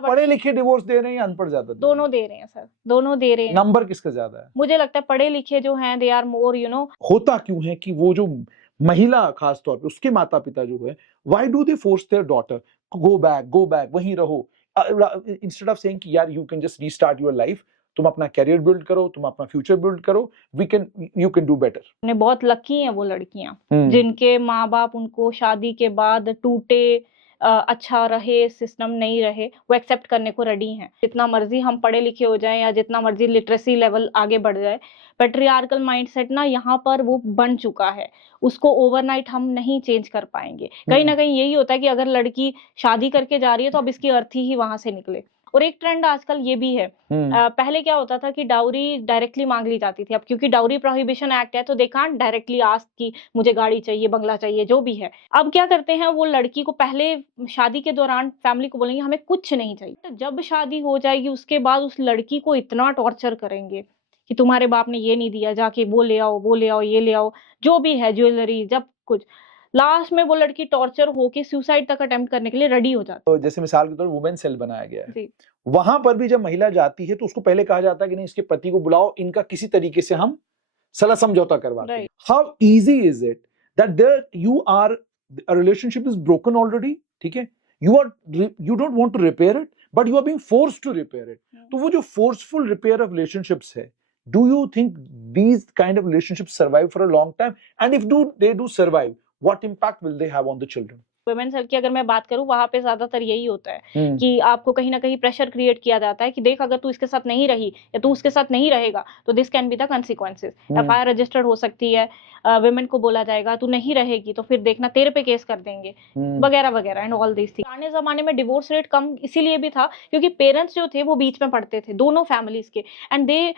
पढ़े लिखे डिवोर्स दे रहे हैं या अनपढ़ ज्यादा? दोनों दे रहे हैं सर, दोनों दे रहे हैं। नंबर किसका ज्यादा है? मुझे लगता है पढ़े लिखे जो हैं दे आर मोर होता क्यों है कि वो जो महिला खास तौर पे उसके माता पिता जो है, why do they force there daughter go back वहीं रहो, इंस्टेड ऑफ सेइंग कि यार you can just restart your life, तुम अपना करियर बिल्ड करो, तुम अपना फ्यूचर बिल्ड करो, यू कैन डू बेटर। बहुत लकी हैं वो लड़कियां जिनके माँ बाप उनको शादी के बाद टूटे, अच्छा रहे सिस्टम नहीं रहे, वो एक्सेप्ट करने को रेडी हैं। जितना मर्जी हम पढ़े लिखे हो जाएं या जितना मर्जी लिटरेसी लेवल आगे बढ़ जाए, पैट्रियार्कल माइंडसेट ना यहाँ पर वो बन चुका है, उसको ओवरनाइट हम नहीं चेंज कर पाएंगे। कहीं ना कहीं यही होता है कि अगर लड़की शादी करके जा रही है तो अब इसकी अर्थी ही वहां से निकले। और एक ट्रेंड आजकल ये भी है, पहले क्या होता था कि डाउरी डायरेक्टली मांग ली जाती थी, अब क्योंकि डाउरी प्रोहिबिशन एक्ट है तो दे कांट डायरेक्टली आस्क कि मुझे गाड़ी चाहिए, बंगला चाहिए, जो भी है। अब क्या करते हैं, वो लड़की को पहले शादी के दौरान फैमिली को बोलेंगे हमें कुछ नहीं चाहिए, तो जब शादी हो जाएगी उसके बाद उस लड़की को इतना टॉर्चर करेंगे कि तुम्हारे बाप ने ये नहीं दिया, जाके वो ले आओ, वो ले आओ, ये ले आओ, जो भी है ज्वेलरी, जब कुछ। लास्ट में वो लड़की टॉर्चर होके सुसाइड तक अटेम्प्ट करने के लिए रेडी हो जाती है। तो जैसे मिसाल के तौर पर वुमेन सेल बनाया गया है, वहां पर भी जब महिला जाती है तो उसको पहले कहा जाता है कि नहीं, इसके पति को बुलाओ, इनका किसी तरीके से हम सलाह समझौता करवाते हैं। How easy is it that there you are, a relationship is broken already, ठीक है, you don't want to repair it but you are being forced to repair it. तो वो जो forceful repair of relationships है, do you think these kind of relationships survive for a long time, and if they do survive, what impact will they have on the children? Women cell की अगर मैं बात करूं, वहां पे ज्यादातर यही होता है कि आपको कहीं ना कहीं प्रेशर क्रिएट किया जाता है कि देख अगर तू इसके साथ नहीं रही या तू उसके साथ नहीं रहेगा तो this can be the consequences, FIR registered हो सकती है, वुमेन को बोला जाएगा तू नहीं रहेगी तो फिर देखना तेरे पे केस कर देंगे, वगैरह वगैरह एंड ऑल दिस थिंग। पुराने जमाने में डिवोर्स रेट कम इसीलिए भी था क्योंकि पेरेंट्स जो थे वो बीच में पड़ते थे दोनों फैमिलीज के, एंड दे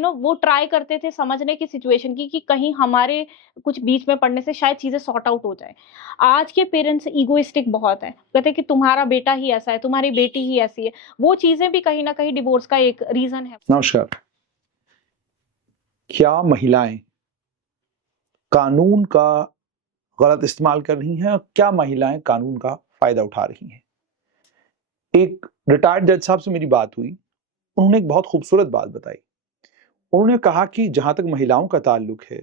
वो ट्राई करते थे समझने की सिचुएशन की कि कहीं हमारे कुछ बीच में पड़ने से शायद चीजें सॉर्ट आउट हो जाए। आज के पेरेंट्स ईगोइस्टिक बहुत है, कहते हैं कि तुम्हारा बेटा ही ऐसा है, तुम्हारी बेटी ही ऐसी है, वो चीजें भी कहीं ना कहीं डिवोर्स का एक रीजन है। नमस्कार। क्या महिलाएं कानून का गलत इस्तेमाल कर रही हैं और क्या महिलाएं कानून का फायदा उठा रही हैं? एक रिटायर्ड जज साहब से मेरी बात हुई, उन्होंने एक बहुत खूबसूरत बात बताई। उन्होंने कहा कि जहां तक महिलाओं का ताल्लुक है,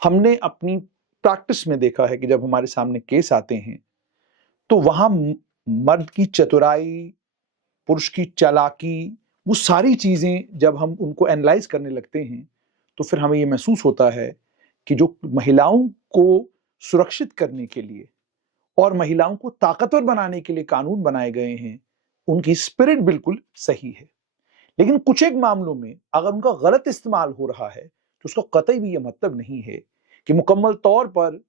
हमने अपनी प्रैक्टिस में देखा है कि जब हमारे सामने केस आते हैं तो वहां मर्द की चतुराई, पुरुष की चालाकी, वो सारी चीजें जब हम उनको एनालाइज करने लगते हैं तो फिर हमें ये महसूस होता है कि जो महिलाओं को सुरक्षित करने के लिए और महिलाओं को ताकतवर बनाने के लिए कानून बनाए गए हैं, उनकी स्पिरिट बिल्कुल सही है। लेकिन कुछ एक मामलों में अगर उनका गलत इस्तेमाल हो रहा है तो उसका कतई भी यह मतलब नहीं है कि मुकम्मल तौर पर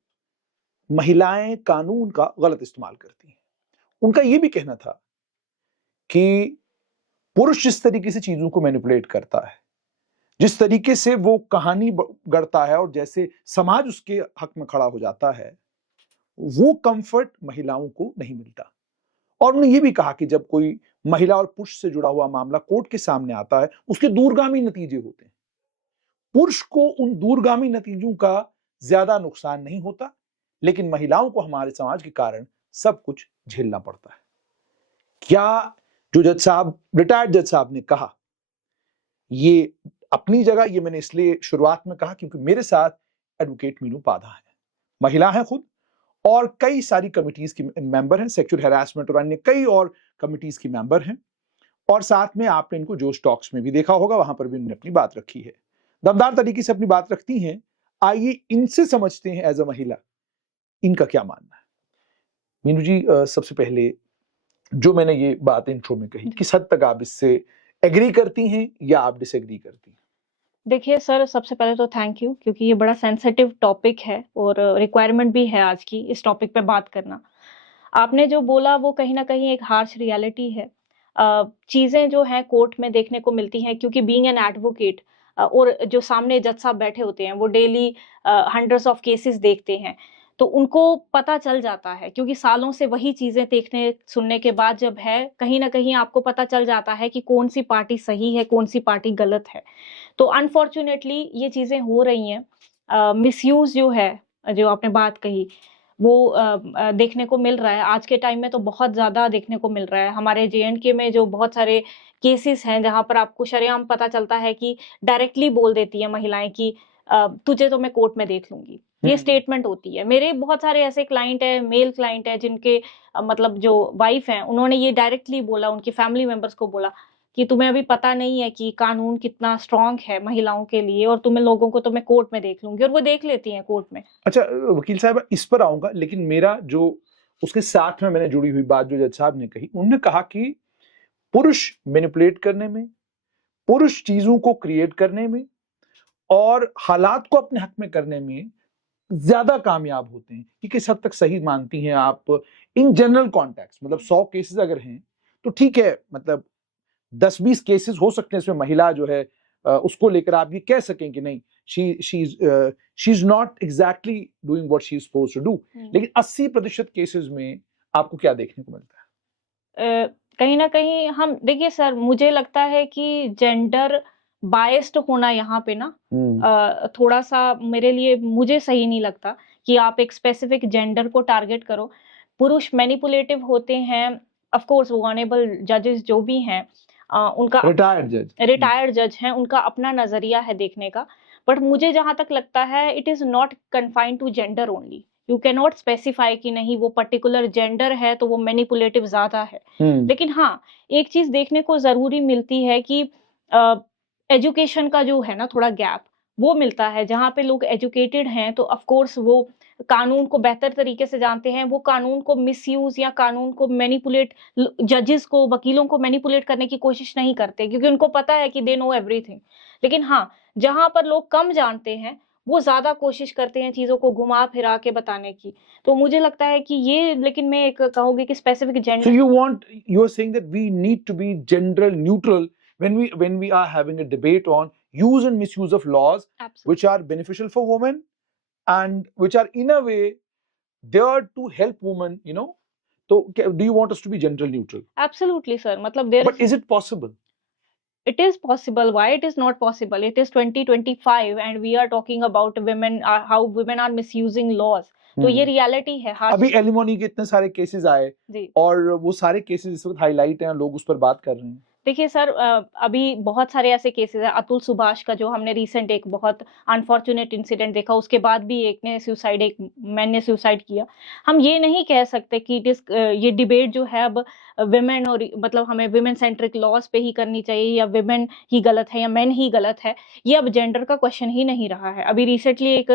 महिलाएं कानून का गलत इस्तेमाल करती हैं। उनका यह भी कहना था कि पुरुष जिस तरीके से चीजों को मैनिपुलेट करता है, जिस तरीके से वो कहानी गढ़ता है और जैसे समाज उसके हक में खड़ा हो जाता है, वो कंफर्ट महिलाओं को नहीं मिलता। और उन्होंने ये भी कहा कि जब कोई महिला और पुरुष से जुड़ा हुआ मामला कोर्ट के सामने आता है, उसके दूरगामी नतीजे होते हैं। पुरुष को उन दूरगामी नतीजों का ज्यादा नुकसान नहीं होता, लेकिन महिलाओं को हमारे समाज के कारण सब कुछ झेलना पड़ता है। क्या जो जज साहब, रिटायर्ड जज साहब ने कहा, ये अपनी जगह, ये मैंने इसलिए शुरुआत में कहा क्योंकि मेरे साथ एडवोकेट मीनू पाधा है, महिला है खुद और कई सारी कमिटीज की मेंबर हैं, सेक्सुअल हैरासमेंट और अन्य कई और कमिटीज की मेंबर हैं, और साथ में आपने इनको जोश टॉक्स में भी देखा होगा, वहां पर भी उन्होंने अपनी बात रखी है, दमदार तरीके से अपनी बात रखती हैं। आइए इनसे समझते हैं एज अ महिला इनका क्या मानना है। मीनू जी, सबसे पहले जो मैंने ये बात इंट्रो में कही, किस हद तक आप इससे एग्री करती हैं या आप डिसएग्री करती हैं? देखिए सर, सबसे पहले तो थैंक यू, क्योंकि ये बड़ा सेंसिटिव टॉपिक है और रिक्वायरमेंट भी है आज की इस टॉपिक पे बात करना। आपने जो बोला वो कहीं ना कहीं एक हार्श रियलिटी है। चीजें जो है कोर्ट में देखने को मिलती हैं, क्योंकि बीइंग एन एडवोकेट और जो सामने जज साहब बैठे होते हैं वो डेली हंड्रेड्स ऑफ केसेस देखते हैं, तो उनको पता चल जाता है, क्योंकि सालों से वही चीजें देखने सुनने के बाद जब है कहीं ना कहीं आपको पता चल जाता है कि कौन सी पार्टी सही है, कौन सी पार्टी गलत है। तो अनफॉर्चुनेटली ये चीजें हो रही हैं। मिसयूज जो है, जो आपने बात कही, वो देखने को मिल रहा है। आज के टाइम में तो बहुत ज़्यादा देखने को मिल रहा है। हमारे जे.एंड.के में जो बहुत सारे केसेस हैं जहाँ पर आपको शरेआम पता चलता है कि डायरेक्टली बोल देती है महिलाएँ कि तुझे तो मैं कोर्ट में देख लूँगी। ये स्टेटमेंट होती है। मेरे बहुत सारे ऐसे क्लाइंट हैं, मेल क्लाइंट हैं जिनके मतलब जो वाइफ हैं उन्होंने ये डायरेक्टली बोला, उनकी फैमिली मेंबर्स को बोला कि तुम्हें अभी पता नहीं है कि कानून कितना स्ट्रॉन्ग है महिलाओं के लिए और तुम्हें लोगों को तो मैं कोर्ट में देख लूँगी, और वो देख लेती हैं कोर्ट में। अच्छा वकील साहब इस पर आऊँगा, लेकिन मेरा जो उसके साथ में मैंने जुड़ी हुई बात जो जज साहब ने कही, उन्होंने कहा कि पुरुष मैनिपुलेट करने में, पुरुष चीजों को क्रिएट करने में और हालात को अपने हक में करने में ज्यादा कामयाब होते हैं। ये किस हद तक सही मानती हैं आप इन जनरल कॉन्टेक्स्ट? मतलब 100 केसेस अगर हैं तो ठीक है, मतलब 10-20 केसेस हो सकते हैं इसमें महिला जो है उसको लेकर आप ये कह सकें कि नहीं, she is not exactly doing what she is supposed to do, लेकिन 80% केसेस में आपको क्या देखने को मिलता है? कहीं ना कहीं हम देखिए सर, मुझे लगता है कि जेंडर बायस्ड होना यहाँ पे ना थोड़ा सा मेरे लिए मुझे सही नहीं लगता कि आप एक स्पेसिफिक जेंडर को टारगेट करो। पुरुष मैनिपुलेटिव होते हैं, ऑफ कोर्स वो ऑनेबल जजेस जो भी हैं उनका रिटायर्ड जज हैं, उनका अपना नजरिया है देखने का। बट मुझे जहां तक लगता है it is not confined to gender only. You can not specify कि नहीं वो पर्टिकुलर जेंडर है तो वो मैनिपुलेटिव ज्यादा है। लेकिन हाँ, एक चीज देखने को जरूरी मिलती है कि एजुकेशन का जो है ना थोड़ा गैप वो मिलता है। जहाँ पे लोग एजुकेटेड हैं तो ऑफ कोर्स वो कानून को बेहतर तरीके से जानते हैं, वो कानून को मिसयूज या कानून को मैनिपुलेट, जजेस को, वकीलों को मैनिपुलेट करने की कोशिश नहीं करते क्योंकि उनको पता है कि दे नो एवरीथिंग। लेकिन हाँ, जहां पर लोग कम जानते हैं वो ज्यादा कोशिश करते हैं चीजों को घुमा फिरा के बताने की। तो मुझे लगता है कि ये, लेकिन मैं एक कहूंगी कि specific gender. So you are saying that we need to be gender neutral when we are having a debate on use and misuse of laws. Absolutely. Which are beneficial for women and which are in a way there to help women, you know. So do you want us to be gender neutral? Absolutely sir, मतलब but is it possible? It is possible. Why it is not possible? It is 2025 and we are talking about women, how women are misusing laws. तो ये reality है। अभी alimony के इतने सारे cases आए और वो सारे केसेस इस वक्त हाईलाइट हैं, लोग उस पर बात कर रहे हैं। देखिए सर, अभी बहुत सारे ऐसे केसेस हैं। अतुल सुभाष का जो हमने रिसेंट एक बहुत अनफॉर्चुनेट इंसिडेंट देखा, उसके बाद भी एक मैन ने सुसाइड किया। हम ये नहीं कह सकते कि ये डिबेट जो है अब विमेन और मतलब हमें विमेन सेंट्रिक लॉज पे ही करनी चाहिए या विमेन ही गलत है या मेन ही गलत है। ये अब जेंडर का क्वेश्चन ही नहीं रहा है। अभी रिसेंटली एक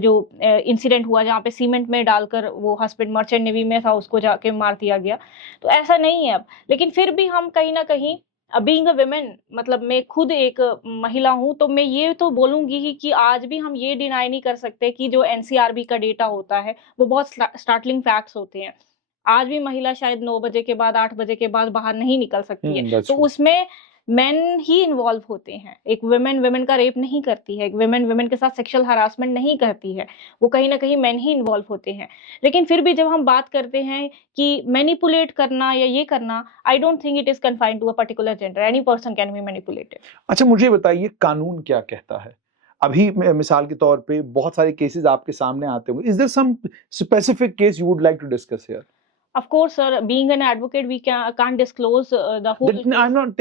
जो इंसिडेंट हुआ जहाँ पे सीमेंट में डालकर वो हस्बैंड मर्चेंट नेवी में था, उसको जाके मार दिया गया। तो ऐसा नहीं है अब। लेकिन फिर भी हम कहीं ना कहीं बीइंग अ विमेन, मतलब मैं खुद एक महिला हूं, तो मैं ये तो बोलूंगी कि आज भी हम ये डिनाई नहीं कर सकते कि जो एनसीआरबी का डेटा होता है वो बहुत स्टार्टलिंग फैक्ट्स होते हैं। आज भी महिला शायद 9 बजे के बाद 8 बजे के बाद बाहर नहीं निकल सकती है। तो उसमें मेन ही इन्वॉल्व होते हैं। एक विमेन का रेप नहीं करती है, एक विमेन के साथ सेक्सुअल हरासमेंट नहीं करती है, वो कहीं ना कहीं मेन ही इन्वॉल्व होते हैं। लेकिन फिर भी जब हम बात करते हैं कि मैनिपुलेट करना या ये करना, I don't think it is confined to a particular gender. Any person can be manipulated. अच्छा मुझे बताइए कानून क्या कहता है? अभी मिसाल के तौर पे बहुत सारे केसेस आपके सामने आते होंगे। Is there some specific case you would like to discuss here? Of course, sir, being an advocate, we can't disclose the whole. I'm not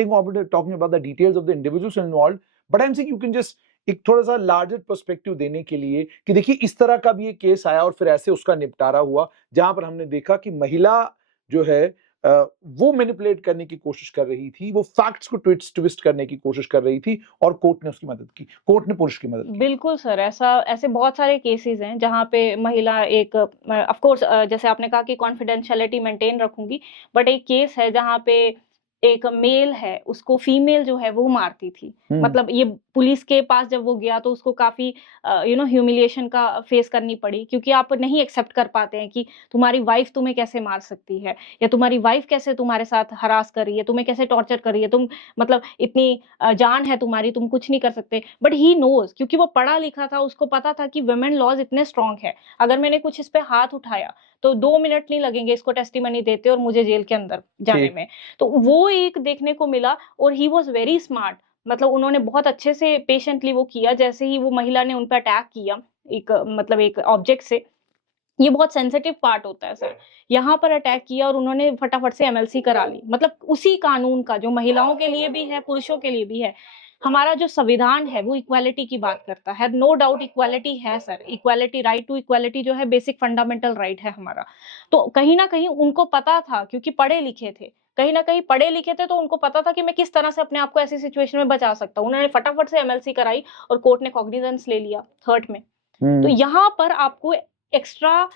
talking about the details of the individuals involved, but I'm saying you can just एक थोड़ा सा larger perspective देने के लिए कि देखिए इस तरह का भी एक केस आया और फिर ऐसे उसका निपटारा हुआ जहां पर हमने देखा कि महिला जो है वो मैनिपुलेट करने की कोशिश कर रही थी, वो फैक्ट्स को ट्विस्ट करने की कोशिश कर रही थी और कोर्ट ने उसकी मदद की, कोर्ट ने पुरुष की मदद की। बिल्कुल सर, ऐसे बहुत सारे केसेस हैं जहां पे महिला एक, ऑफ कोर्स जैसे आपने कहा कि कॉन्फिडेंशियलिटी मेंटेन रखूंगी, बट एक केस है जहां पे एक मेल है, उसको फीमेल जो है वो मारती थी। मतलब ये पुलिस के पास जब वो गया तो उसको काफी ह्यूमिलिएशन का फेस करनी पड़ी, क्योंकि आप नहीं एक्सेप्ट कर पाते हैं कि तुम्हारी वाइफ तुम्हें कैसे मार सकती है या तुम्हारी वाइफ कैसे तुम्हारे साथ हरास कर रही है, तुम्हें कैसे टॉर्चर कर रही है, तुम मतलब इतनी जान है तुम्हारी, तुम कुछ नहीं कर सकते। बट ही नोज, क्योंकि वो पढ़ा लिखा था, उसको पता था कि वुमेन लॉज इतने स्ट्रांग है, अगर मैंने कुछ इस पे हाथ उठाया तो 2 मिनट नहीं लगेंगे इसको टेस्टिमनी देते और मुझे जेल के अंदर जाने में। तो वो एक देखने को मिला और ही वॉज वेरी स्मार्ट। मतलब उन्होंने बहुत अच्छे से पेशेंटली वो किया। जैसे ही वो महिला ने उन पर अटैक किया एक मतलब एक ऑब्जेक्ट से, ये बहुत सेंसिटिव पार्ट होता है सर। यहाँ पर अटैक किया और उन्होंने फटाफट से एमएलसी करा ली। मतलब उसी कानून का जो महिलाओं के लिए भी है, पुरुषों के लिए भी है। हमारा जो संविधान है वो इक्वालिटी की बात करता है। नो डाउट इक्वालिटी है sir. Equality, right to equality जो है बेसिक फंडामेंटल राइट है हमारा। तो कहीं ना कहीं उनको पता था, क्योंकि पढ़े लिखे थे, कहीं ना कहीं पढ़े लिखे थे, तो उनको पता था कि मैं किस तरह से अपने आप को ऐसी सिचुएशन में बचा सकता हूँ। उन्होंने फटाफट से एमएलसी कराई और कोर्ट ने कॉग्निजेंस ले लिया थर्ड में। तो यहाँ पर आपको एक्स्ट्रा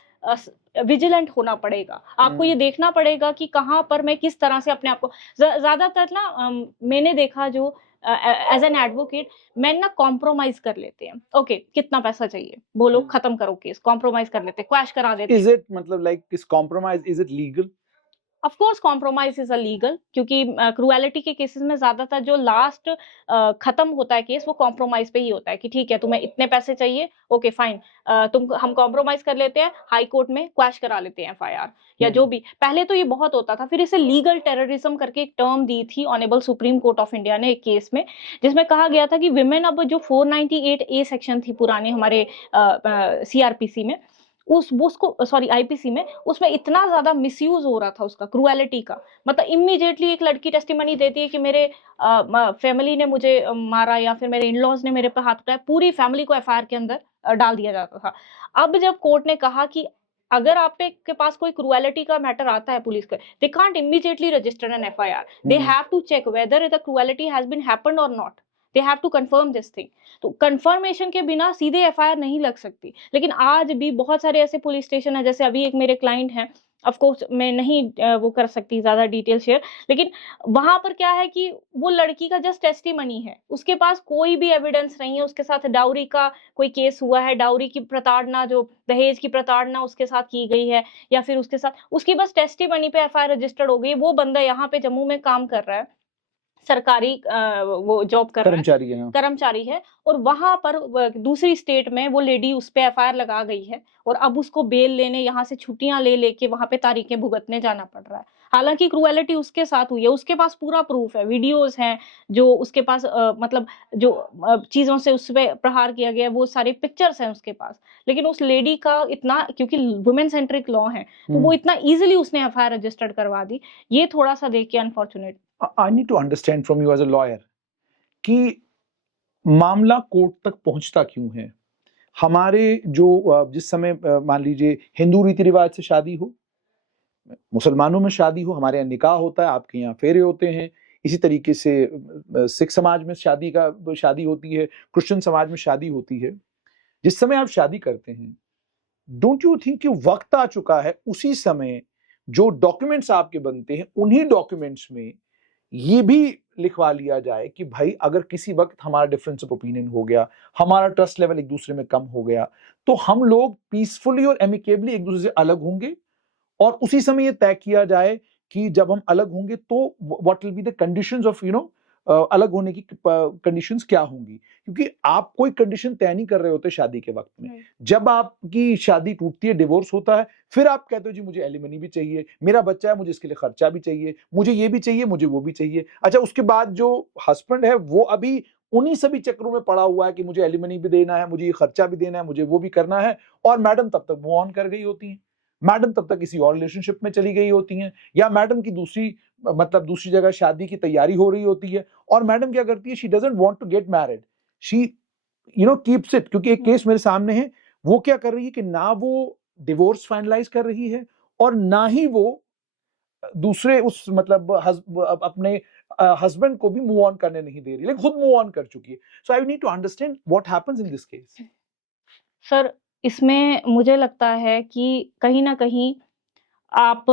विजिलेंट होना पड़ेगा। आपको ये देखना पड़ेगा कि कहाँ पर मैं किस तरह से अपने आप को, ज्यादातर ना मैंने देखा जो एज एन एडवोकेट मैं ना कॉम्प्रोमाइज कर लेते हैं। ओके, कितना पैसा चाहिए, बोलो, खत्म करो केस, कॉम्प्रोमाइज कर लेते हैं, क्वैश करा देते हैं। इज इट मतलब लाइक इस compromise, is it legal? Of course compromise is illegal, क्योंकि क्रुएलिटी के केसेस में ज्यादातर जो लास्ट खत्म होता है केस वो कॉम्प्रोमाइज पे ही होता है कि ठीक है तुम्हें इतने पैसे चाहिए, ओके फाइन, हम कॉम्प्रोमाइज कर लेते हैं, हाई कोर्ट में क्वैश करा लेते हैं एफआईआर या जो भी। पहले तो ये बहुत होता था, फिर इसे लीगल टेररिज्म करके एक टर्म दी थी honourable supreme court of India ने एक केस में, जिसमें कहा गया था कि विमेन, अब जो 498A सेक्शन थी पुराने हमारे सीआरपीसी में, उसको सॉरी आईपीसी में, उसमें इतना ज्यादा मिसयूज हो रहा था उसका, क्रुएलिटी का। मतलब इमीडिएटली एक लड़की टेस्टिमनी देती है कि मेरे फैमिली ने मुझे मारा या फिर मेरे इन-लॉज ने मेरे पे हाथ उठाया, पूरी फैमिली को एफआईआर के अंदर डाल दिया जाता था। अब जब कोर्ट ने कहा कि अगर आप के पास कोई क्रुएलिटी का मैटर आता है पुलिस के, they can't immediately register an FIR, they have to check whether the cruelty has been happened और not, they have to confirm this thing. तो कंफर्मेशन के बिना सीधे एफआईआर नहीं लग सकती। लेकिन आज भी बहुत सारे ऐसे पुलिस स्टेशन है, जैसे अभी एक मेरे क्लाइंट हैं, ऑफ कोर्स मैं नहीं वो कर सकती ज्यादा डिटेल शेयर, लेकिन वहां पर क्या है कि वो लड़की का जस्ट टेस्टिमनी है, उसके पास कोई भी एविडेंस नहीं है, उसके साथ डाउरी का कोई केस हुआ है, डाउरी की प्रताड़ना, जो दहेज की प्रताड़ना उसके साथ की गई है, या फिर उसके साथ उसकी बस टेस्टिमनी पे एफआईआर रजिस्टर्ड हो गई। वो बंदा यहाँ पे जम्मू में काम कर रहा है, सरकारी वो जॉब कर रहा है, कर्मचारी है, और वहां पर दूसरी स्टेट में वो लेडी उस पे एफआईआर लगा गई है, और अब उसको बेल लेने यहाँ से छुट्टियां ले लेके वहां पे तारीखें भुगतने जाना पड़ रहा है। हालांकि क्रूएलिटी उसके साथ हुई है, उसके पास पूरा प्रूफ है, वीडियोस हैं जो उसके पास, मतलब जो चीजों से उस पे प्रहार किया गया, वो सारे पिक्चर्स हैं उसके पास। लेकिन उस लेडी का इतना, क्योंकि वुमेन सेंट्रिक लॉ है, तो वो इतना इजिली उसने एफआईआर रजिस्टर्ड करवा दी। ये थोड़ा सा देख के unfortunate. I need to understand from you as a lawyer कि मामला कोर्ट तक पहुंचता क्यों है? हमारे जो जिस समय मान लीजिए हिंदू रीति रिवाज से शादी हो, मुसलमानों में शादी हो, हमारे यहाँ निकाह होता है, आपके यहाँ फेरे होते हैं, इसी तरीके से सिख समाज में शादी होती है, क्रिश्चियन समाज में शादी होती है। जिस समय आप शादी करते हैं, डोंट यू थिंक कि वक्त आ चुका है उसी समय जो डॉक्यूमेंट्स आपके बनते हैं, उन्हीं डॉक्यूमेंट्स में ये भी लिखवा लिया जाए कि भाई अगर किसी वक्त हमारा डिफरेंस ऑफ ओपिनियन हो गया, हमारा ट्रस्ट लेवल एक दूसरे में कम हो गया, तो हम लोग पीसफुली और एमिकेबली एक दूसरे से अलग होंगे, और उसी समय ये तय किया जाए कि जब हम अलग होंगे तो what will be the conditions of अलग होने की कंडीशंस क्या होंगी। क्योंकि आप कोई कंडीशन तय नहीं कर रहे होते शादी के वक्त में। जब आपकी शादी टूटती है, डिवोर्स होता है, फिर आप कहते हो जी मुझे एलिमनी भी चाहिए, मेरा बच्चा है, मुझे इसके लिए खर्चा भी चाहिए, मुझे ये भी चाहिए, मुझे वो भी चाहिए। अच्छा, उसके बाद जो हस्बैंड है वो अभी उन्हीं सभी चक्रों में पड़ा हुआ है कि मुझे एलिमनी भी देना है, मुझे ये खर्चा भी देना है, मुझे वो भी करना है, और मैडम तब तक मूव ऑन कर गई होती है, मैडम तब तक किसी और रिलेशनशिप में चली गई होती हैं, या मैडम की दूसरी जगह शादी की तैयारी हो रही होती है, और मैडम क्या करती है, she doesn't want to get married, she keeps it. क्योंकि एक केस मेरे सामने है, वो क्या कर रही है कि ना वो डिवोर्स फाइनलाइज कर रही है, और ना ही वो दूसरे उस अपने हस्बैंड को भी मूव ऑन करने नहीं दे रही, लेकिन खुद मूव ऑन कर चुकी है। So I need to understand what happens in this case. Sir, इसमें मुझे लगता है कि कहीं ना कहीं आप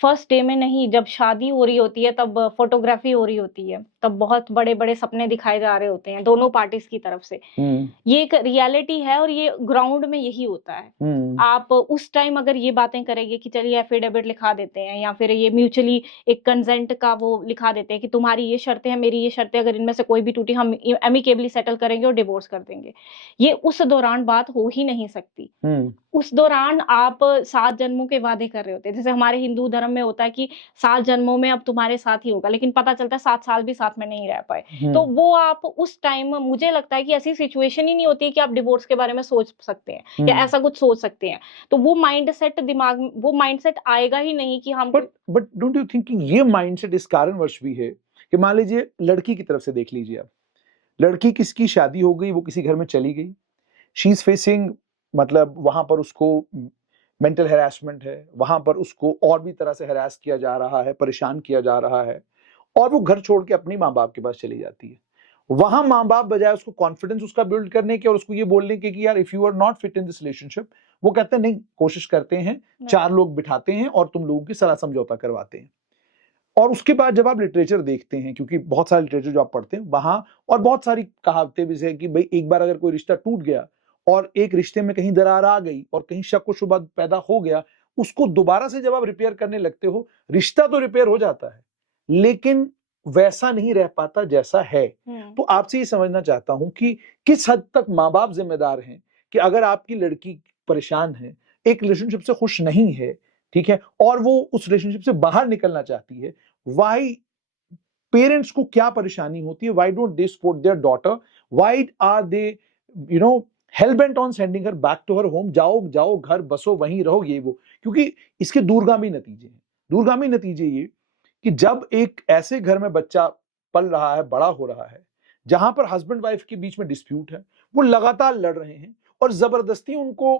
फर्स्ट डे में नहीं, जब शादी हो रही होती है तब फोटोग्राफी हो रही होती है, तब बहुत बड़े बड़े सपने दिखाए जा रहे होते हैं दोनों पार्टीज की तरफ से। ये एक रियलिटी है, और ये ग्राउंड में यही होता है। आप उस टाइम अगर ये बातें करेंगे कि चलिए एफिडेविट लिखा देते हैं, या फिर ये म्यूचुअली एक कंसेंट का वो लिखा देते हैं कि तुम्हारी ये शर्तें हैं, मेरी ये शर्तें, अगर इनमें से कोई भी टूटी हम एमिकेबली सेटल करेंगे और डिवोर्स कर देंगे, ये उस दौरान बात हो ही नहीं सकती। उस दौरान आप 7 जन्मों के वादे कर रहे होते हैं। जैसे हमारे हिंदू धर्म धर्म में होता है कि 7 जन्मों में अब तुम्हारे साथ ही होगा, लेकिन पता चलता है 7 साल भी साथ में नहीं रह पाए। तो वो आप उस टाइम, मुझे लगता है कि ऐसी सिचुएशन ही नहीं होती है कि आप डिवोर्स के बारे में सोच सकते हैं या ऐसा कुछ सोच सकते हैं। तो वो माइंडसेट दिमाग में, वो माइंडसेट आएगा ही नहीं कि हम बट डोंट यू थिंक ये माइंडसेट इस कारणवश भी है कि मान लीजिए लड़की की तरफ से देख लीजिए आप, लड़की किसकी शादी हो गई, वो किसी घर में चली गई, शी इज फेसिंग, मतलब वहां पर उसको मेंटल हैरेसमेंट है, वहां पर उसको और भी तरह से हैरेस किया जा रहा है, परेशान किया जा रहा है, और वो घर छोड़ के अपने माँ बाप के पास चली जाती है। वहां माँ बाप बजाय उसको कॉन्फिडेंस उसका बिल्ड करने के और उसको ये बोलने के कि यार if you are not fit in this relationship, वो कहते हैं नहीं, कोशिश करते हैं, 4 लोग बिठाते हैं और तुम लोगों की सलाह समझौता करवाते हैं। और उसके बाद जब आप लिटरेचर देखते हैं, क्योंकि बहुत सारे लिटरेचर जो आप पढ़ते हैं वहां, और बहुत सारी कहावतें भी है कि भाई एक बार अगर कोई रिश्ता टूट गया और एक रिश्ते में कहीं दरार आ गई और कहीं शक व शुबा पैदा हो गया, उसको दोबारा से जब आप रिपेयर करने लगते हो, रिश्ता तो रिपेयर हो जाता है लेकिन वैसा नहीं रह पाता जैसा है। तो आपसे ये समझना चाहता हूं कि किस हद तक माँ बाप जिम्मेदार हैं कि अगर आपकी लड़की परेशान है, एक रिलेशनशिप से खुश नहीं है, ठीक है, और वो उस रिलेशनशिप से बाहर निकलना चाहती है, वाई पेरेंट्स को क्या परेशानी होती है, why don't they support their daughter, why are they hell bent on sending her back to her home, जाओ जाओ घर बसो वहीं रहो, ये वो, क्योंकि इसके दूरगामी नतीजे हैं। दूरगामी नतीजे ये कि जब एक ऐसे घर में बच्चा पल रहा है, बड़ा हो रहा है, जहां पर हस्बैंड वाइफ के बीच में डिस्प्यूट है, वो लगातार लड़ रहे हैं और जबरदस्ती उनको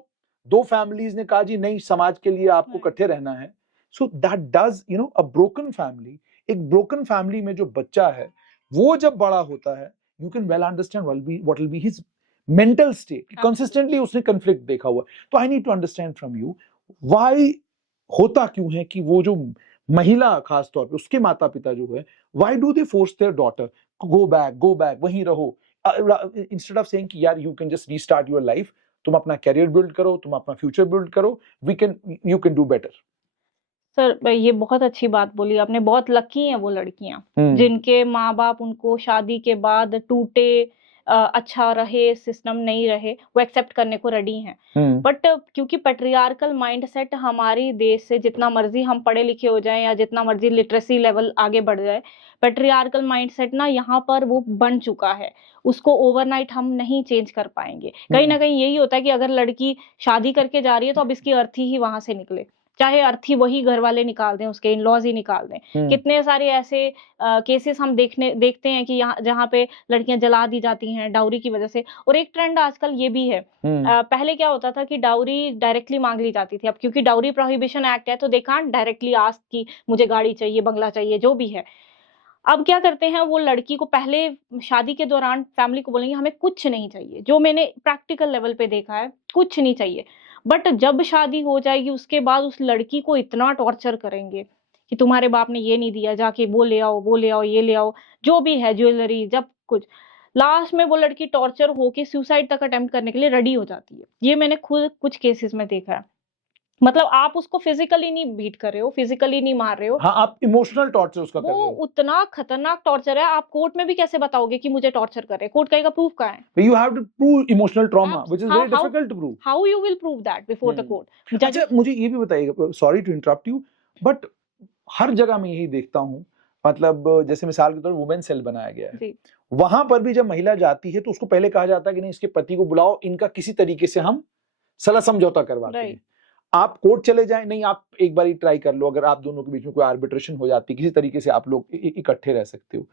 2 फैमिलीज ने कहा जी नहीं, समाज के लिए आपको इकट्ठे रहना है, so that does a broken family, एक ब्रोकन फैमिली में जो बच्चा है वो जब बड़ा होता है, you can well understand what will be his mental state. Consistently उसने कॉन्फ्लिक्ट देखा हुआ, तो I need to understand from you why, होता क्यों है कि वो जो महिला खास तौर पे उसके माता पिता जो है, why do they force there daughter go back वहीं रहो, इंस्टेड ऑफ सेइंग कि यार you can just restart your life, तुम अपना कैरियर बिल्ड करो, तुम अपना फ्यूचर बिल्ड करो, you can do better. Sir ये बहुत अच्छी बात बोली आपने, बहुत लकी हैं वो लड़कियां जिनके माँ बाप उनको शादी के बाद टूटे, अच्छा रहे, सिस्टम नहीं रहे, वो एक्सेप्ट करने को रेडी हैं। बट क्योंकि पेट्रियार्कल माइंडसेट हमारी देश से, जितना मर्जी हम पढ़े लिखे हो जाएं या जितना मर्जी लिटरेसी लेवल आगे बढ़ जाए, पेट्रियार्कल माइंडसेट ना यहाँ पर वो बन चुका है, उसको ओवरनाइट हम नहीं चेंज कर पाएंगे। कहीं ना कहीं यही होता है कि अगर लड़की शादी करके जा रही है तो अब इसकी अर्थी ही वहां से निकले, चाहे अर्थी वही घर वाले निकाल दें, उसके इन लॉज ही निकाल दें। कितने सारे ऐसे केसेस हम देखते हैं कि यहाँ जहाँ पे लड़कियां जला दी जाती हैं डाउरी की वजह से। और एक ट्रेंड आजकल ये भी है, पहले क्या होता था कि डाउरी डायरेक्टली मांग ली जाती थी, अब क्योंकि डाउरी प्रोहिबिशन एक्ट है तो दे कांट डायरेक्टली आस्क कि मुझे गाड़ी चाहिए, बंगला चाहिए, जो भी है। अब क्या करते हैं, वो लड़की को पहले शादी के दौरान फैमिली को बोलेंगे हमें कुछ नहीं चाहिए, जो मैंने प्रैक्टिकल लेवल पे देखा है, कुछ नहीं चाहिए। बट जब शादी हो जाएगी उसके बाद उस लड़की को इतना टॉर्चर करेंगे कि तुम्हारे बाप ने ये नहीं दिया, जाके वो ले आओ, वो ले आओ, ये ले आओ, जो भी है ज्वेलरी, जब कुछ। लास्ट में वो लड़की टॉर्चर होके सुसाइड तक अटेम्प्ट करने के लिए रेडी हो जाती है। ये मैंने खुद कुछ केसेस में देखा है। मतलब आप उसको फिजिकली नहीं बीट कर रहे हो, फिजिकली नहीं मार रहे हो, हाँ, आप इमोशनल टॉर्चर उसका कर रहे वो हो। उतना खतरनाक टॉर्चर है। आप कोर्ट में भी कैसे बताओगे कि मुझे टॉर्चर कर रहे हैं? कोर्ट कहेगा प्रूफ कहाँ है? You have to prove emotional trauma, which is very difficult to prove. How you will prove that before the court? अच्छा, मुझे ये भी बताइएगा, sorry to interrupt you, but हर जगह मैं यही देखता हूँ, मतलब जैसे मिसाल के तौर पर वुमेन सेल बनाया गया है, वहां पर भी जब महिला जाती है तो उसको पहले कहा जाता है कि नहीं, इसके पति को बुलाओ, इनका किसी तरीके से हम सलाह समझौता करवाते हैं। आप कोर्ट चले जाएं, नहीं आप एक बार ट्राई कर लो, अगर आप दोनों के बीच में कोई आर्बिट्रेशन हो जाती है, किसी तरीके से आप लोग इकट्ठे रह सकते हो।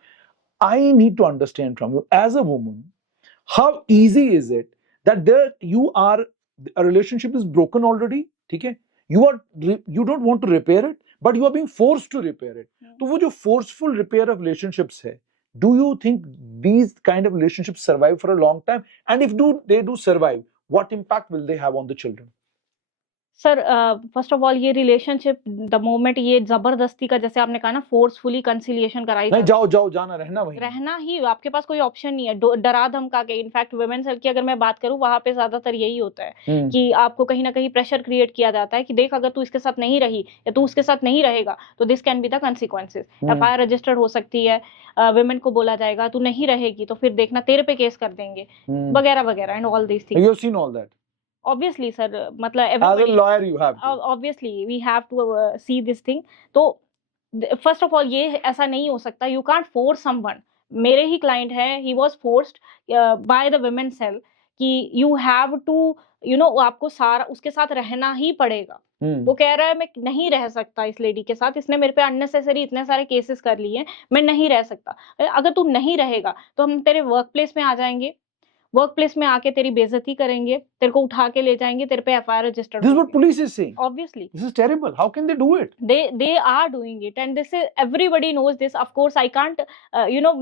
I need to understand from you as a woman, how easy is it that there you are, a relationship is broken already, ठीक है, you don't want to repair it, but you are being forced to repair it. तो वो जो forceful repair of relationships है, do you think these kind of relationships survive for a long time? And if they do survive, what impact will they have on the children? Sir first of all ये relationship the moment ये जबरदस्ती का, जैसे आपने कहा ना, forcefully conciliation कराई, नहीं जाओ जाओ जाना, रहना वहीं, रहना ही, आपके पास कोई ऑप्शन नहीं है, डरा धमका के। इनफैक्ट वुमेन सेल की अगर मैं बात करूं, वहां पे ज्यादातर यही होता है कि आपको कहीं ना कहीं प्रेशर क्रिएट किया जाता है कि देख, अगर तू इसके साथ नहीं रही या तू उसके साथ नहीं रहेगा तो this can be the consequences, FIR registered हो सकती है, वुमेन को बोला जाएगा तू नहीं रहेगी तो फिर देखना तेरे पे केस कर देंगे, वगैरह वगैरह, and all these things. You have seen all that? Obviously sir, मतलब As a everybody, lawyer you have to. obviously we have to see this thing. तो फर्स्ट ऑफ ऑल ये ऐसा नहीं हो सकता, यू कांट फोर्स समवन. मेरे ही client है, he was forced by the women cell कि यू हैव टू आपको सारा उसके साथ रहना ही पड़ेगा. वो कह रहा है मैं नहीं रह सकता इस लेडी के साथ, इसने मेरे पे अननेसेसरी इतने सारे केसेस कर लिए हैं, मैं नहीं रह सकता. अगर तू नहीं रहेगा तो हम तेरे वर्क प्लेस में आ जाएंगे, वर्क प्लेस में आके तेरी बेइज्जती करेंगे, तेरे को उठा के ले जाएंगे, तेरे पे FIR registered. This is what police is saying. Obviously This is terrible. How can they do it? they are doing it, and this is everybody knows this. Of course I can't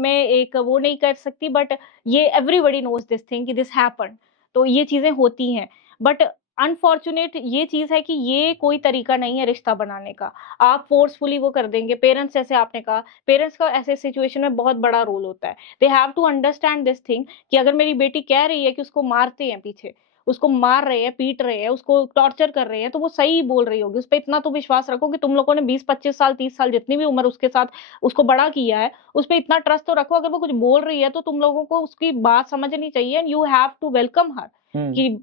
मैं एक वो नहीं कर सकती, but ये everybody knows this thing कि this happened. तो ये चीजें होती हैं, but अनफॉर्चुनेट ये चीज है कि ये कोई तरीका नहीं है रिश्ता बनाने का. आप फोर्सफुली वो कर देंगे. पेरेंट्स, जैसे आपने कहा, पेरेंट्स का ऐसे सिचुएशन में बहुत बड़ा रोल होता है. They have to understand this thing कि अगर मेरी बेटी कह रही है कि उसको मारते हैं, पीछे उसको मार रहे हैं, पीट रहे हैं, उसको टॉर्चर कर रहे हैं, तो वो सही बोल रही होगी. उस पर इतना तो विश्वास रखो कि तुम लोगों ने 20-25 साल 30 साल जितनी भी उम्र उसके साथ उसको बड़ा किया है, उस पर इतना ट्रस्ट तो रखो. अगर वो कुछ बोल रही है तो तुम लोगों को उसकी बात समझनी चाहिए, and you have to welcome her कि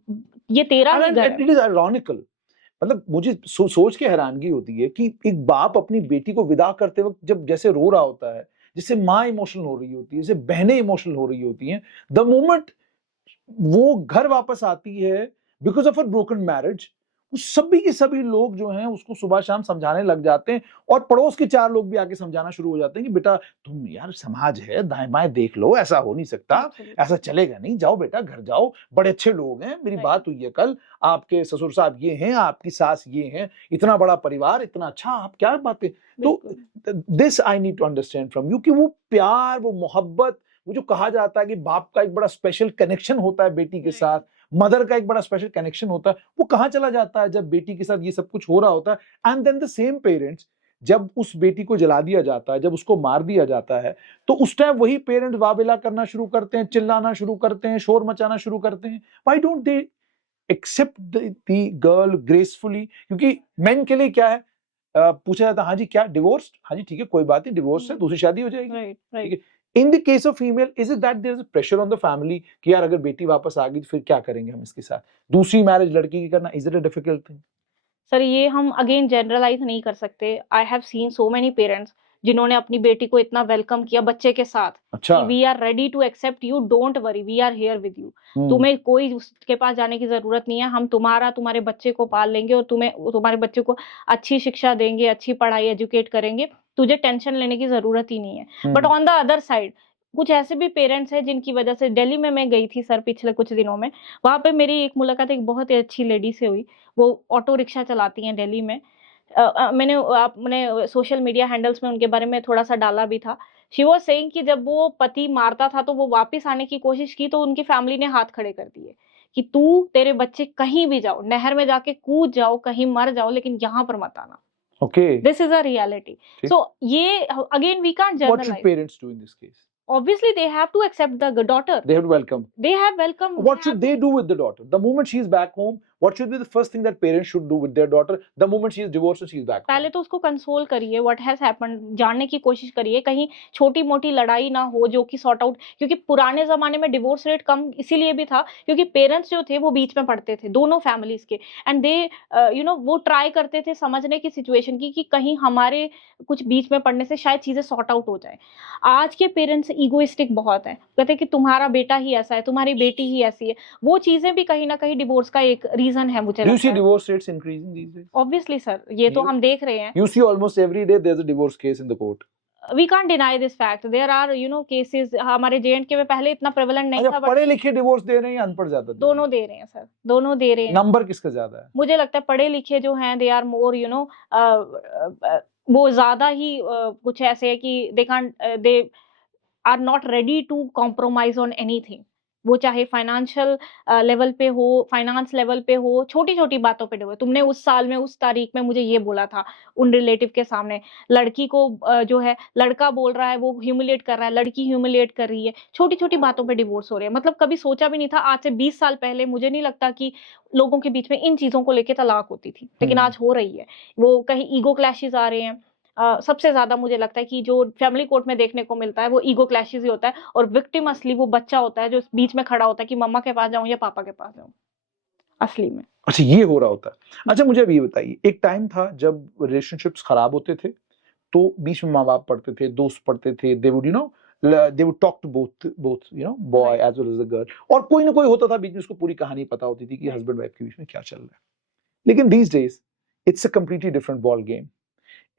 ये तेरा ही घर है. It is ironical. मतलब मुझे सोच के हैरानगी होती है कि एक बाप अपनी बेटी को विदा करते वक्त जब जैसे रो रहा होता है, जैसे माँ इमोशनल हो रही होती है, जैसे बहनें इमोशनल हो रही होती हैं, द मोमेंट वो घर वापस आती है because of a broken marriage, सभी के सभी लोग जो हैं उसको सुबह शाम समझाने लग जाते हैं, और पड़ोस के 4 लोग भी आके समझाना शुरू हो जाते हैं कि बेटा तुम यार समाज है, दाएं बाएं देख लो, ऐसा हो नहीं सकता, ऐसा चलेगा नहीं, जाओ बेटा घर जाओ, बड़े अच्छे लोग हैं, मेरी बात हुई है कल, आपके ससुर साहब ये हैं, आपकी सास ये हैं, इतना बड़ा परिवार, इतना अच्छा, आप क्या बातें. तो this I need to understand from you कि वो प्यार, वो मोहब्बत, वो जो कहा जाता है कि बाप का एक बड़ा स्पेशल कनेक्शन होता है बेटी के साथ, मदर का एक बड़ा स्पेशल कनेक्शन होता है, वो कहाँ चला जाता है जब बेटी के साथ ये सब कुछ हो रहा होता है. And then the same parents, जब उस बेटी को जला दिया जाता है, जब उसको मार दिया जाता है, तो उस टाइम वही पेरेंट्स वावेला करना शुरू करते हैं, चिल्लाना शुरू करते हैं, शोर मचाना शुरू करते हैं. Why don't they accept the girl gracefully? क्योंकि मेन के लिए क्या है, पूछा जाता है हाँ जी क्या डिवोर्स, हाँ जी ठीक है कोई बात नहीं, डिवोर्स है, दूसरी शादी हो जाएगी, ठीक है. In the case of female, is it that there is a pressure on the family कि यार अगर बेटी वापस आ गई तो फिर क्या करेंगे हम इसके साथ, दूसरी मैरिज लड़की की करना, is it a difficult thing? Sir ये हम अगेन जनरलाइज नहीं कर सकते. I have seen so many parents जिन्होंने अपनी बेटी को इतना वेलकम किया बच्चे के साथ. अच्छा. We are ready to accept you, don't worry, we are here with you. तुम्हें कोई उसके पास जाने की जरूरत नहीं है, हम तुम्हारे बच्चे को पाल लेंगे और तुम्हारे बच्चे को अच्छी शिक्षा देंगे, अच्छी पढ़ाई एजुकेट करेंगे, तुझे टेंशन लेने की जरूरत ही नहीं है. But on the other side कुछ ऐसे भी पेरेंट्स हैं जिनकी वजह से, दिल्ली में मैं गई थी सर पिछले कुछ दिनों में, वहां पे मेरी एक मुलाकात एक बहुत ही अच्छी लेडी से हुई. वो ऑटो रिक्शा चलाती हैं दिल्ली में. मैंने सोशल मीडिया हैंडल्स में उनके बारे में थोड़ा सा डाला भी था. शी वाज सेइंग कि जब वो पति मारता था तो वो वापस आने की कोशिश की तो उनकी फैमिली ने हाथ खड़े कर दिए कि तू, तेरे बच्चे कहीं भी जाओ, नहर में जाके कूद जाओ, कहीं मर जाओ, लेकिन यहाँ पर मत आना. Okay. This is a reality. So ये again we can't generalize. What should parents do in this case? Obviously they have to accept the daughter. They have to welcome. They have welcome. What should they do with the daughter? The moment she is back home, what should be the first thing that parents should do with their daughter the moment she is divorced and she is back home? पहले तो उसको console करिए, what has happened जानने की कोशिश करिए, कहीं छोटी मोटी लड़ाई ना हो जो कि सॉर्ट आउट. क्योंकि पुराने जमाने में डिवोर्स रेट कम इसीलिए भी था क्योंकि पेरेंट्स जो थे वो बीच में पड़ते थे दोनों फैमिलीज के, एंड दे वो ट्राई करते थे समझने की सिचुएशन की कि कहीं हमारे कुछ बीच में पड़ने से शायद चीजें सॉर्ट आउट हो जाए. आज के पेरेंट्स ईगोइस्टिक बहुत है, कहते हैं कि तुम्हारा बेटा ही ऐसा है, तुम्हारी बेटी ही ऐसी है. वो चीजें भी कहीं ना कहीं डिवोर्स का एक रीजन है मुझे लगता है. Divorce rates increasing these days? Obviously sir, ये तो हम देख रहे हैं. You see almost every day there's a divorce case in the court. We can't deny this fact. There are cases. हमारे J&K में पहले इतना prevalent नहीं था. पढ़े लिखे डिवोर्स दे रहे हैं या अनपढ़ ज्यादा? दोनों दे रहे हैं सर, दोनों दे रहे हैं. नंबर किसका ज्यादा है? मुझे लगता है पढ़े लिखे जो हैं they are more वो ज्यादा ही कुछ ऐसे है कि they are not ready to compromise on anything. वो चाहे फाइनेंशियल लेवल पे हो, फाइनेंस लेवल पे हो, छोटी छोटी बातों पे हो. तुमने उस साल में उस तारीख में मुझे ये बोला था उन रिलेटिव के सामने, लड़की को जो है लड़का बोल रहा है वो ह्यूमिलेट कर रहा है, लड़की ह्यूमिलेट कर रही है, छोटी छोटी बातों पे डिवोर्स हो रहे हैं. मतलब कभी सोचा भी नहीं था. आज से 20 साल पहले मुझे नहीं लगता कि लोगों के बीच में इन चीजों को लेकर तलाक होती थी, लेकिन आज हो रही है. वो कहीं ईगो क्लैशेस आ रहे हैं. सबसे ज्यादा मुझे लगता है कि जो फैमिली कोर्ट में देखने को मिलता है वो ईगो क्लैशेस ही होता है, और विक्टिम असली वो बच्चा होता है जो बीच में खड़ा होता है कि मम्मा के पास जाऊं या पापा के पास जाऊं. असली में। अच्छा, ये हो रहा होता है। अच्छा, मुझे अब ये बताइए, एक टाइम था जब रिलेशनशिप्स खराब होते थे तो बीच में माँ बाप पढ़ते थे, दोस्त पढ़ते थे, they would they would talk to both boy as well as the girl, और कोई ना कोई होता था बीच में, उसको पूरी कहानी पता होती थी कि हस्बैंड वाइफ के बीच में क्या चल रहा है। लेकिन these days it's a completely different ball game,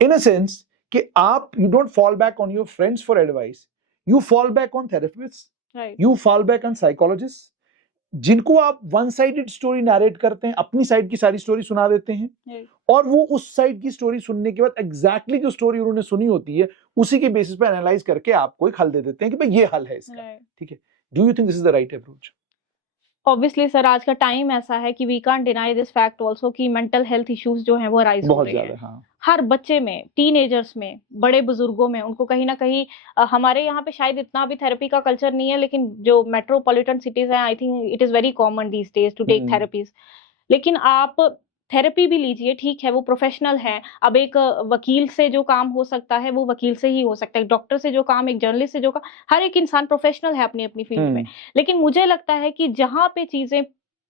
in a sense कि आप you don't fall back on your friends for advice, you fall back on therapist, you fall back on psychologist, जिनको आप वन साइडेड स्टोरी नरेट करते हैं, अपनी side की सारी story सुना देते हैं, और वो उस साइड की स्टोरी सुनने के बाद एग्जैक्टली जो स्टोरी उन्होंने सुनी होती है उसी के बेसिस पे एनालाइज करके आपको एक हल दे देते हैं कि भाई ये हल है इसका, ठीक है। Do you think this is the right approach? Obviously sir, आज का टाइम ऐसा है कि we can't deny this fact also कि मेंटल हेल्थ इश्यूज जो हैं वो राइज हो रहे हैं। हाँ। हर बच्चे में, टीनेजर्स में, बड़े बुजुर्गों में, उनको कहीं ना कहीं हमारे यहाँ पे शायद इतना भी थेरेपी का कल्चर नहीं है, लेकिन जो मेट्रोपॉलिटन सिटीज हैं, I think it is very common these days to take therapies. लेकिन आप थेरेपी भी लीजिए, ठीक है, वो प्रोफेशनल है। अब एक वकील से जो काम हो सकता है वो वकील से ही हो सकता है, डॉक्टर से जो काम, एक जर्नलिस्ट से जो काम, हर एक इंसान प्रोफेशनल है अपनी अपनी फील्ड में। लेकिन मुझे लगता है कि जहां पे चीजें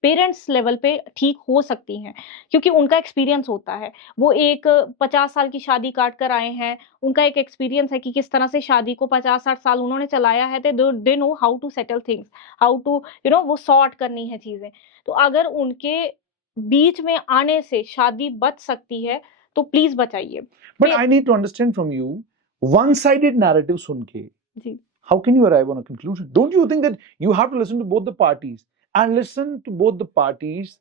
पेरेंट्स लेवल पे ठीक हो सकती हैं, क्योंकि उनका एक्सपीरियंस होता है, वो एक 50 साल की शादी काट कर आए हैं, उनका एक एक्सपीरियंस है कि किस तरह से शादी को 50-60 साल उन्होंने चलाया है, they know how to settle things, how to वो सॉर्ट करनी है चीजें। तो अगर उनके बीच में आने से शादी बच सकती है तो प्लीज बचाइए। But I need to understand from you, one sided narrative सुन के जी, how can you arrive on a conclusion? Don't you think that you have to listen to both the parties and listen to both the parties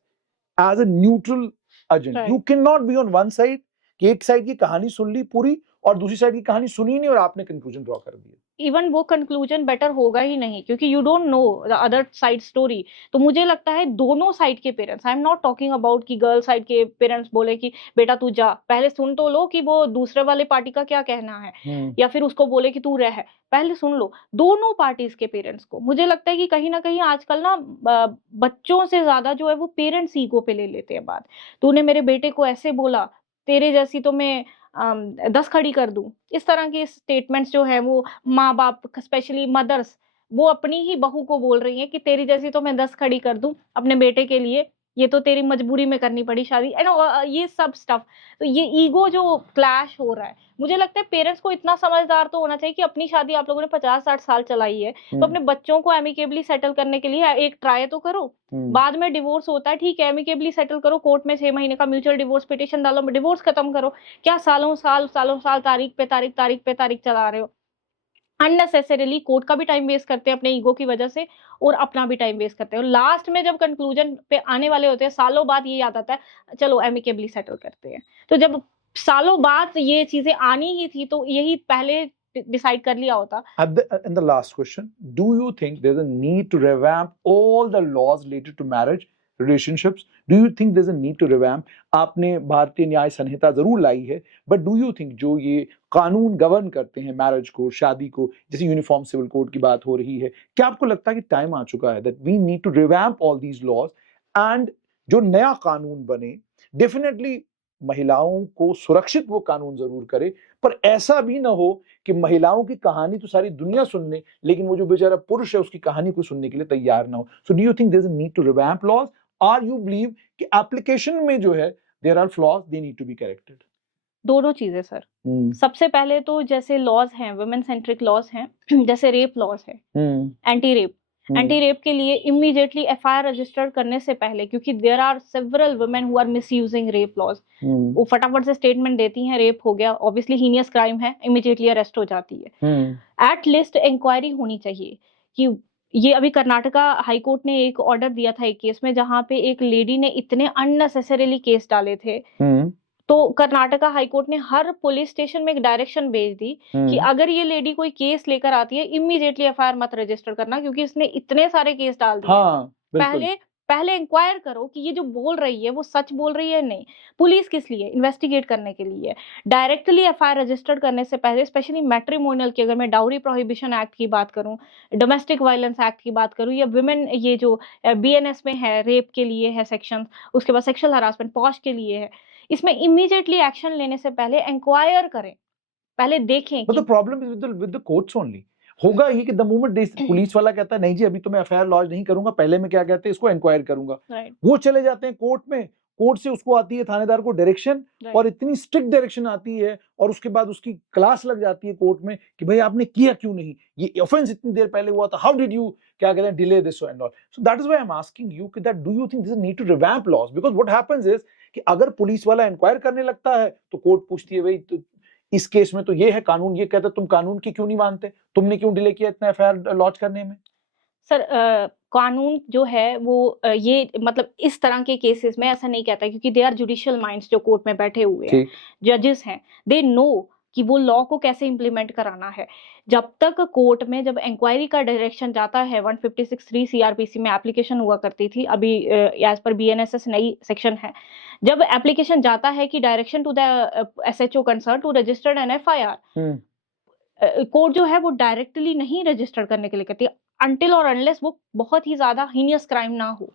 as a neutral agent? Right. You cannot be on one side कि एक side की कहानी सुन ली पूरी और दूसरी side की कहानी सुनी नहीं और आपने कंक्लूजन ड्रॉ कर दिया। इवन वो कंक्लूजन बेटर होगा ही नहीं, क्योंकि you don't know the other side story. तो मुझे लगता है दोनों साइड के parents, I am not talking about कि गर्ल साइड के पेरेंट्स बोले कि बेटा तू जा, पहले सुन तो लो कि वो दूसरे वाले पार्टी का क्या कहना है, या फिर उसको बोले कि तू रह, पहले सुन लो दोनों पार्टीज के पेरेंट्स को। मुझे लगता है कि कहीं ना कहीं आजकल ना बच्चों से ज्यादा जो है वो पेरेंट्स ईगो पे ले लेते हैं बात। तूने मेरे बेटे को ऐसे बोला, तेरे जैसी तो मैं 10 खड़ी कर दूं, इस तरह के स्टेटमेंट्स जो है वो माँ बाप, स्पेशली मदर्स, वो अपनी ही बहू को बोल रही हैं कि तेरी जैसी तो मैं 10 खड़ी कर दूं अपने बेटे के लिए, ये तो तेरी मजबूरी में करनी पड़ी शादी, एंड ये सब स्टफ। तो ये ईगो जो क्लैश हो रहा है, मुझे लगता है पेरेंट्स को इतना समझदार तो होना चाहिए कि अपनी शादी आप लोगों ने 50-60 साल चलाई है, तो अपने बच्चों को एमिकेबली सेटल करने के लिए एक ट्राई तो करो। बाद में डिवोर्स होता है, ठीक है, एमिकेबली सेटल करो, कोर्ट में 6 महीने का म्यूचुअल डिवोर्स पिटिशन डालो, डिवोर्स खत्म करो। क्या सालों साल तारीख पे तारीख चला रहे हो? अननेसेसरीली कोर्ट का भी टाइम वेस्ट करते हैं अपने ईगो की वजह से, और अपना भी टाइम वेस्ट करते हैं, और लास्ट में जब कंक्लूजन पे आने वाले होते हैं, सालों बाद ये याद आता है चलो एमिकेबली सेटल करते हैं। तो जब सालों बाद ये चीजें आनी ही थी तो यही पहले डिसाइड कर लिया होता। And the last question, do you think there's a need to revamp all the laws related to marriage, relationships? Do you think there's a need to revamp? आपने भारतीय न्याय संहिता जरूर लाई है, but do you think जो ये कानून govern करते हैं मैरिज को, शादी को, जैसे यूनिफॉर्म सिविल कोड की बात हो रही है, क्या आपको लगता है कि टाइम आ चुका है that we need to revamp all these laws and जो नया कानून बने, डेफिनेटली महिलाओं को सुरक्षित वो कानून जरूर करे, पर ऐसा भी ना हो कि महिलाओं की कहानी तो सारी दुनिया सुन ले, लेकिन वो जो बेचारा पुरुष है उसकी कहानी को सुनने के लिए तैयार ना हो। So do you think there is a need to revamp laws, और यू बिलीव कि एप्लीकेशन में जो है there are flaws, they need to be corrected? दोनों चीजें सर। सबसे पहले तो जैसे लॉज हैं, वुमेन सेंट्रिक लॉज हैं, जैसे रेप लॉज है, एंटी रेप के लिए इमीडिएटली एफआईआर रजिस्टर करने से पहले, क्योंकि there are several women who are misusing rape laws, वो फटाफट से स्टेटमेंट देती हैं रेप हो गया, ऑब्वियसली हीनियस क्राइम है, इमीडिएटली अरेस्ट हो जाती है। एट लीस्ट इंक्वायरी होनी चाहिए कि ये अभी कर्नाटका हाईकोर्ट ने एक ऑर्डर दिया था एक केस में, जहां पे एक लेडी ने इतने अननेसेसरीली केस डाले थे, तो कर्नाटका हाईकोर्ट ने हर पुलिस स्टेशन में एक डायरेक्शन भेज दी कि अगर ये लेडी कोई केस लेकर आती है इमीडिएटली एफआईआर मत रजिस्टर करना, क्योंकि इसने इतने सारे केस डाल दिए। पहले इंक्वायर करो कि ये जो बोल रही है वो सच बोल रही है नहीं। पुलिस किस लिए? इन्वेस्टिगेट करने के लिए। डायरेक्टली एफआईआर रजिस्टर्ड करने से पहले, स्पेशली मैट्रिमोनियल की, अगर मैं डाउरी प्रोहिबिशन एक्ट की बात करूं, डोमेस्टिक वायलेंस एक्ट की बात करूं, या विमेन ये जो बीएनएस में है रेप के लिए है सेक्शन, उसके बाद सेक्सुअल हरासमेंट पॉश के लिए है, इसमें इमीडिएटली एक्शन लेने से पहले इंक्वायर करें, पहले देखें। But the problem is with the courts only. होगा ही कि द मोमेंट पुलिस वाला कहता है नहीं जी अभी तो मैं एफआईआर लॉन्च नहीं करूंगा, पहले मैं क्या कहते हैं इसको इंक्वायर करूंगा, वो चले जाते हैं कोर्ट में, कोर्ट से उसको आती है थानेदार को डायरेक्शन, और इतनी स्ट्रिक्ट डायरेक्शन आती है और उसके बाद उसकी क्लास लग जाती है कोर्ट में कि भाई आपने किया क्यों नहीं, ये ऑफेंस इतनी देर पहले हुआ था, हाउ डिड यू क्या कहते हैं delay this and all. So that is why I am asking you कि that do you think this need to revamp laws, because what happens is कि अगर पुलिस वाला इंक्वायर करने लगता है तो कोर्ट पूछती है भाई तो इस केस में तो ये है कानून, ये कहता है तुम कानून की क्यों नहीं मानते, तुमने क्यों डिले किया इतना एफआईआर लॉन्च करने में। सर कानून जो है वो ये मतलब इस तरह के केसेस में ऐसा नहीं कहता, क्योंकि दे आर जुडिशियल माइंड्स जो कोर्ट में बैठे हुए हैं, जजेस हैं, दे नो कि वो लॉ को कैसे इंप्लीमेंट कराना है। जब तक कोर्ट में जब इंक्वायरी का डायरेक्शन जाता है, 156(3) सीआरपीसी में एप्लीकेशन हुआ करती थी, अभी एज पर बीएनएसएस नई सेक्शन है, जब एप्लीकेशन जाता है कि direction to the SHO concern to registered an FIR, court जो है वो डायरेक्टली नहीं रजिस्टर करने के लिए कहती है, अनटिल और अनलेस वो बहुत ही ज्यादा हीनियस क्राइम ना हो,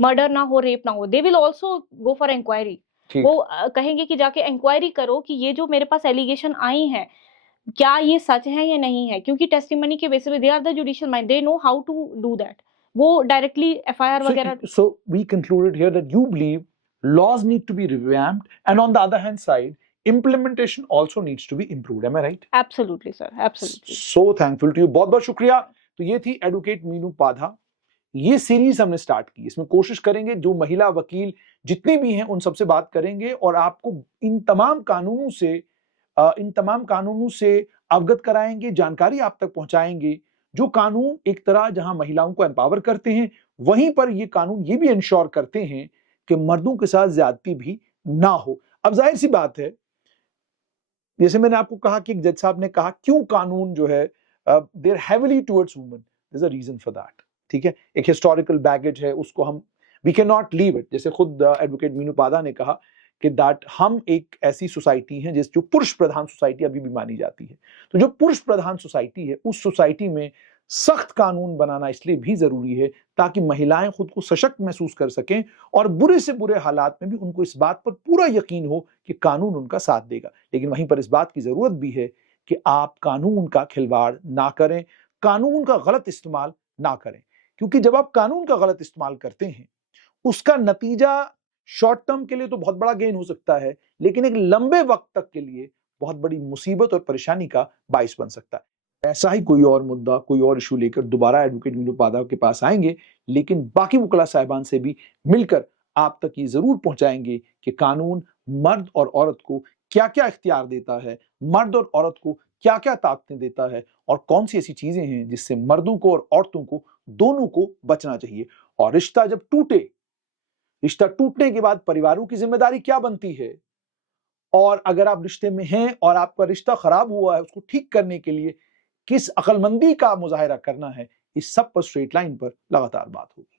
मर्डर ना हो, रेप ना हो, they will also go for inquiry. वो कहेंगे कि जाके इंक्वायरी करो कि ये जो मेरे पास एलिगेशन आई है क्या ये सच है या नहीं है, क्योंकि टेस्टिमनी के बेसिस पे they are the judicial mind, they know how to do that, वो डायरेक्टली एफआईआर वगैरह। So we concluded here that you believe laws need to be revamped, and on the other hand side implementation also needs to be improved. Am I right? Absolutely sir, absolutely. So thankful to you, बहुत बहुत शुक्रिया। तो ये थी advocate Meenu पाधा। ये series हमने start की, इसमें कोशिश करेंगे जो महिला वकील जितने भी हैं उन सबसे बात करेंगे और आपको इन तमाम कानूनों से अवगत कराएंगे, जानकारी आप तक पहुंचाएंगे। जो कानून एक तरह जहां महिलाओं को एम्पावर करते हैं, वहीं पर ये कानून ये भी इंश्योर करते हैं कि मर्दों के साथ ज्यादती भी ना हो। अब जाहिर सी बात है, जैसे मैंने आपको कहा कि एक जज साहब ने कहा क्यों कानून जो है there heavily towards women, there is a reason for that. ठीक है, एक हिस्टोरिकल बैगेज है, उसको हम we can not leave it. जैसे खुद एडवोकेट मीनू पाधा ने कहा कि दैट हम एक ऐसी सोसाइटी है जो पुरुष प्रधान सोसाइटी अभी भी मानी जाती है। तो जो पुरुष प्रधान सोसाइटी है, उस सोसाइटी में सख्त कानून बनाना इसलिए भी जरूरी है ताकि महिलाएं खुद को सशक्त महसूस कर सकें और बुरे से बुरे हालात में भी उनको इस बात पर पूरा यकीन हो कि कानून उनका साथ देगा। लेकिन वहीं पर इस बात की जरूरत भी है कि आप कानून का खिलवाड़ ना करें, कानून का गलत इस्तेमाल ना करें, क्योंकि जब आप कानून का गलत इस्तेमाल करते हैं उसका नतीजा शॉर्ट टर्म के लिए तो बहुत बड़ा गेन हो सकता है, लेकिन एक लंबे वक्त तक के लिए बहुत बड़ी मुसीबत और परेशानी का बाइस बन सकता है। ऐसा ही कोई और मुद्दा, कोई और इशू लेकर दोबारा एडवोकेट मीनू पाधा के पास आएंगे, लेकिन बाकी वकील साहिबान से भी मिलकर आप तक ये जरूर पहुंचाएंगे कि कानून मर्द और औरत को क्या क्या इख्तियार देता है, मर्द और औरत को क्या क्या ताकतें देता है और कौन सी ऐसी चीजें हैं जिससे मर्दों को और औरतों को दोनों को बचना चाहिए। और रिश्ता जब टूटे, रिश्ता टूटने के बाद परिवारों की जिम्मेदारी क्या बनती है, और अगर आप रिश्ते में हैं और आपका रिश्ता खराब हुआ है उसको ठीक करने के लिए किस अक्लमंदी का मुजाहिरा करना है, इस सब पर स्ट्रेट लाइन पर लगातार बात होगी।